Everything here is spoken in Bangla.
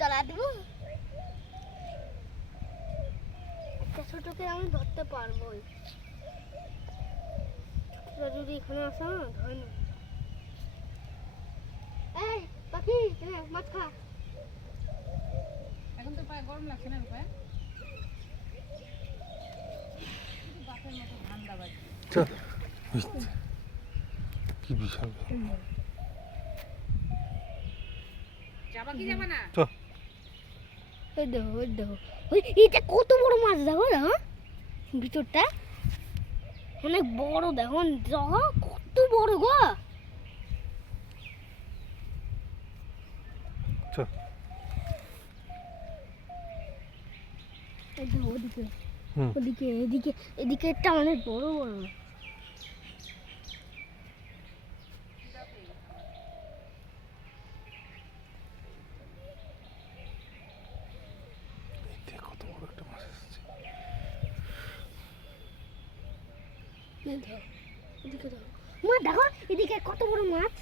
জ্বালা দেব। একটা ছোটকে আমি ধরতে পারবোই। ছোটটা যদি এখানে আসে না ধরে নেব। এই পাখি মাছ খা। এখন তো পায়ে গরম লাগছে না রূপায়? বাপের মতো ঠান্ডা বাজছে। কি বিশাল যাবা কি যাবা না? ওই দেখো ওই দেখো ওই এটা কত বড় মাছ দেখো না ভিতরটা অনেক বড় দেখো কত বড় গো। ওদিকে ওদিকে এদিকে এদিকে একটা অনেক বড় বড়। কত বড় একটা মাছ এসেছে। এদিকে দেখো মা দেখো এদিকে কত বড় মাছ।